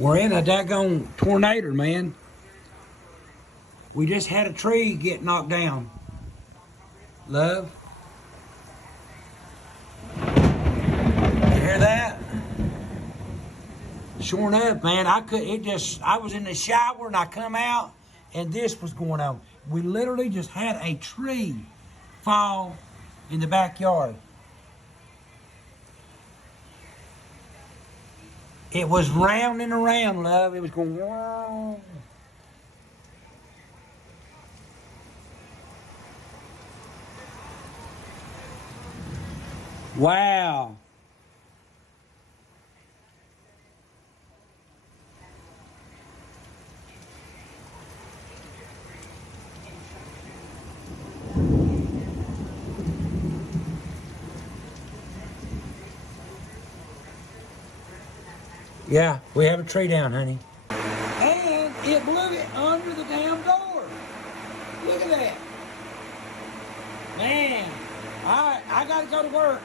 We're in a daggone tornado, man. We just had a tree get knocked down. Love? You hear that? Sure enough, man, I was in the shower and I come out and this was going on. We literally just had a tree fall in the backyard. It was round and around, love. It was going, whoa. Wow. Yeah, we have a tree down, honey. And it blew it under the damn door. Look at that. Man, all right, I got to go to work.